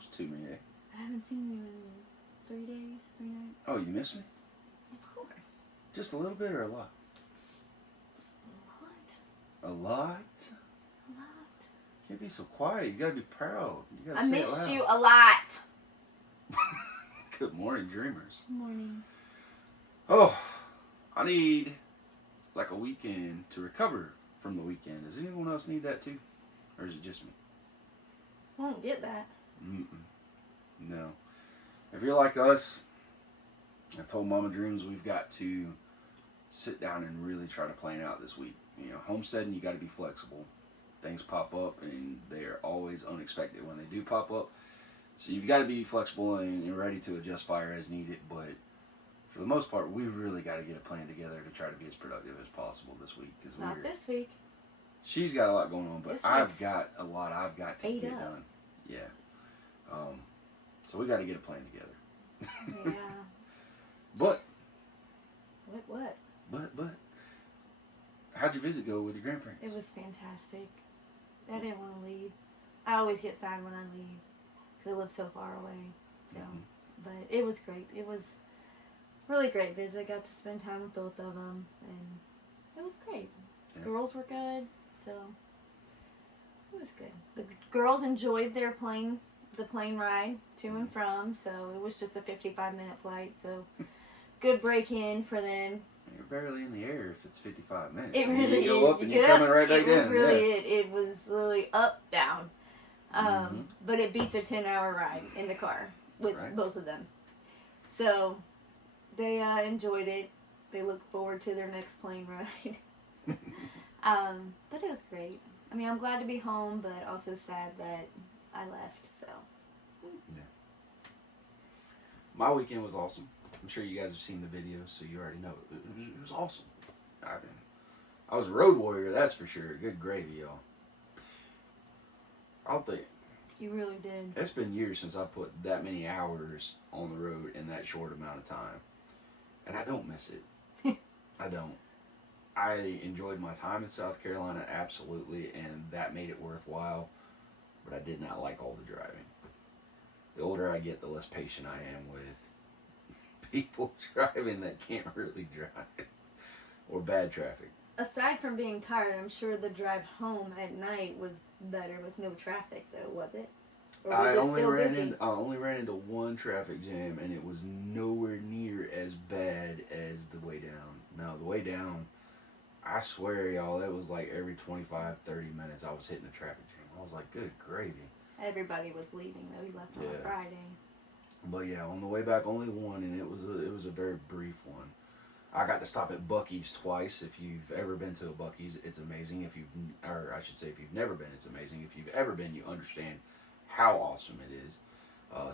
close to me, eh? I haven't seen you in 3 days, 3 nights. Oh, you miss me? Of course. Just a little bit or a lot? A lot. A lot? A lot. Can't be so quiet. You gotta be proud. You gotta I say it missed loud. you a lot. Good morning, dreamers. Good morning. Oh, I need like a weekend to recover from the weekend. Does anyone else need that too? Or is it just me? I won't get that. No. If you're like us, I told Momma Dreams we've got to sit down and really try to plan out this week. You know, homesteading, you got to be flexible. Things pop up, and they're always unexpected when they do pop up. So you've got to be flexible and ready to adjust fire as needed. But for the most part, we really got to get a plan together to try to be as productive as possible this week. Not this week. She's got a lot going on, but This I've week's got a lot I've got to get done. Yeah. So we got to get a plan together. Yeah. But. What? How'd your visit go with your grandparents? It was fantastic. I didn't want to leave. I always get sad when I leave because I live so far away. So, but it was great. It was a really great visit. Got to spend time with both of them, and it was great. Yeah. Girls were good, so it was good. The girls enjoyed their the plane ride to and from. So it was just a 55-minute flight. So good break in for them. You're barely in the air if it's 55 minutes. It really is. You go up and you're coming right back down. It was really it was really up, down. But it beats a 10-hour ride in the car with both of them. So they enjoyed it. They look forward to their next plane ride. But it was great. I mean, I'm glad to be home, but also sad that I left. So. Yeah. My weekend was awesome. I'm sure you guys have seen the videos, so you already know it was awesome. I was a road warrior, that's for sure. Good gravy, y'all. I'll think. You really did. It's been years since I put that many hours on the road in that short amount of time. And I don't miss it. I don't. I enjoyed my time in South Carolina, absolutely, and that made it worthwhile. But I did not like all the driving. The older I get, the less patient I am with people driving that can't really drive. Or bad traffic. Aside from being tired, I'm sure the drive home at night was better with no traffic, though, was it? Or was I only ran into one traffic jam, and it was nowhere near as bad as the way down. No, the way down, I swear, y'all, that was like every 25, 30 minutes I was hitting a traffic jam. I was like, good gravy. Everybody was leaving, though. He left on Friday. But yeah, on the way back, only one, and it was a very brief one. I got to stop at Buc-ee's twice. If you've ever been to a Buc-ee's, it's amazing. If you've never been, it's amazing. If you've ever been, you understand how awesome it is.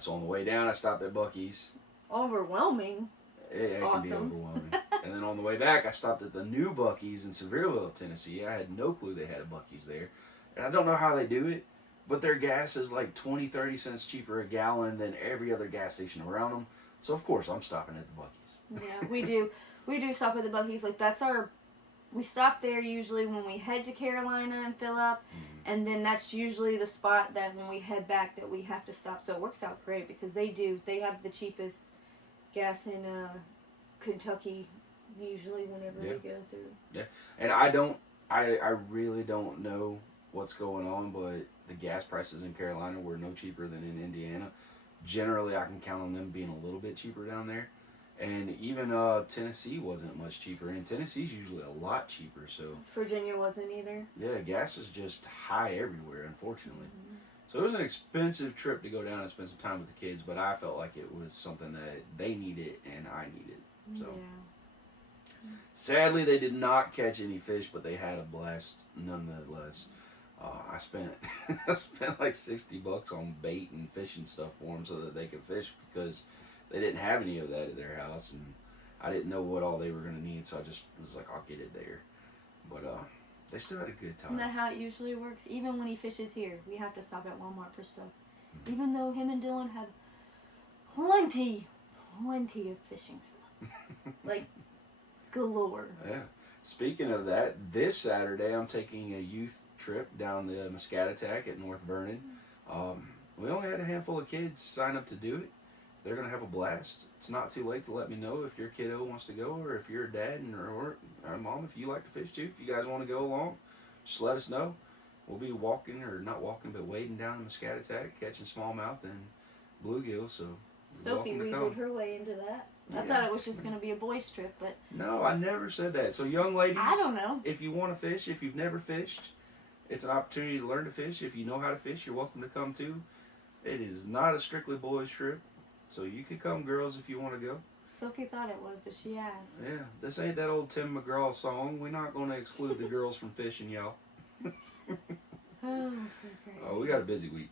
So on the way down, I stopped at Buc-ee's. Overwhelming. It can be overwhelming. And then on the way back, I stopped at the new Buc-ee's in Sevierville, Tennessee. I had no clue they had a Buc-ee's there. And I don't know how they do it, but their gas is like 20, 30 cents cheaper a gallon than every other gas station around them. So, of course, I'm stopping at the Buc-ee's. Yeah, we do. We do stop at the Buc-ee's. Like, we stop there usually when we head to Carolina and fill up. Mm-hmm. And then that's usually the spot that when we head back that we have to stop. So it works out great because they have the cheapest gas in Kentucky usually whenever we go through. Yeah. And I really don't know what's going on, but the gas prices in Carolina were no cheaper than in Indiana. Generally, I can count on them being a little bit cheaper down there. And even Tennessee wasn't much cheaper. And Tennessee's usually a lot cheaper. So Virginia wasn't either. Yeah, gas is just high everywhere, unfortunately. Mm-hmm. So it was an expensive trip to go down and spend some time with the kids, but I felt like it was something that they needed and I needed. So sadly, they did not catch any fish, but they had a blast nonetheless. I spent like $60 on bait and fishing stuff for them so that they could fish because they didn't have any of that at their house, and I didn't know what all they were going to need, so I just was like, I'll get it there. But they still had a good time. Isn't that how it usually works? Even when he fishes here, we have to stop at Walmart for stuff. Mm-hmm. Even though him and Dylan have plenty of fishing stuff. Like, galore. Yeah. Speaking of that, this Saturday I'm taking a youth trip down the Muscatattack at North Vernon. We only had a handful of kids sign up to do it. They're going to have a blast. It's not too late to let me know if your kiddo wants to go, or if you're a dad or mom, if you like to fish too. If you guys want to go along, just let us know. We'll be walking, or not walking, but wading down the Muscatattack, catching smallmouth and bluegill. So Sophie weaseled her way into that. I thought it was just going to be a boys' trip, but... No, I never said that. So young ladies, I don't know. If you want to fish, if you've never fished, it's an opportunity to learn to fish. If you know how to fish, you're welcome to come too. It is not a strictly boys' trip. So you could come, girls, if you want to go. Sophie thought it was, but she asked. Yeah, this ain't that old Tim McGraw song. We're not going to exclude the girls from fishing, y'all. Oh, we got a busy week.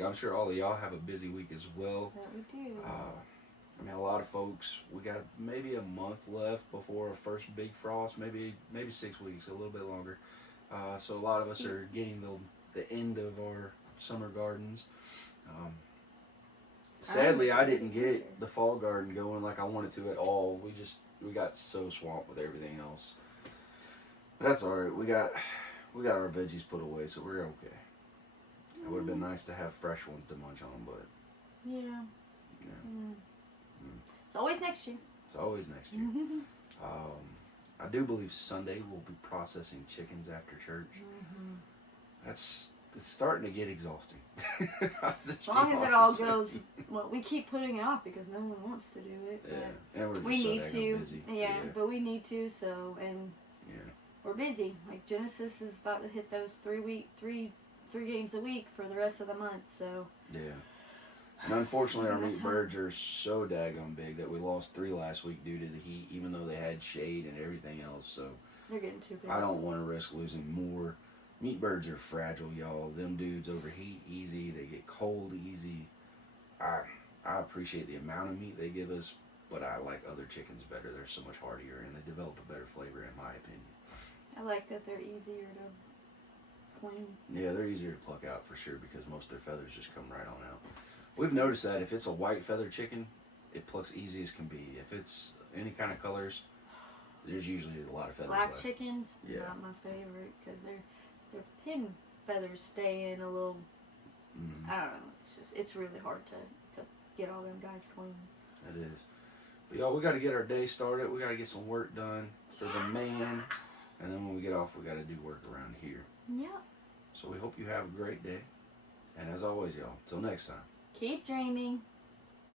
I'm sure all of y'all have a busy week as well. That we do. I mean, a lot of folks, we got maybe a month left before our first big frost, maybe 6 weeks, a little bit longer. So a lot of us are getting the end of our summer gardens. Sadly, I didn't get the fall garden going like I wanted to at all. We got so swamped with everything else. But that's all right. We got our veggies put away, so we're okay. It would have been nice to have fresh ones to munch on, but yeah. It's always next year. It's always next year. I do believe Sunday we'll be processing chickens after church. It's starting to get exhausting. As long as it all goes, well, we keep putting it off because no one wants to do it. Yeah, and we're just we so need daggone to. busy. Yeah, but we need to. So yeah, we're busy. Like Genesis is about to hit those three games a week for the rest of the month. So yeah. And unfortunately, our meat birds are so daggone big that we lost 3 last week due to the heat, even though they had shade and everything else. So they're getting too big. I don't want to risk losing more. Meat birds are fragile, y'all. Them dudes overheat easy. They get cold easy. I appreciate the amount of meat they give us, but I like other chickens better. They're so much hardier and they develop a better flavor, in my opinion. I like that they're easier to clean. Yeah, they're easier to pluck out for sure because most of their feathers just come right on out. We've noticed that if it's a white feather chicken, it plucks easy as can be. If it's any kind of colors, there's usually a lot of feathers Black left. chickens, not my favorite because their pin feathers stay in a little. I don't know. It's really hard to get all them guys clean. It is. But y'all, we got to get our day started. We got to get some work done for the man, and then when we get off, we got to do work around here. Yeah. So we hope you have a great day, and as always, y'all, till next time. Keep dreaming.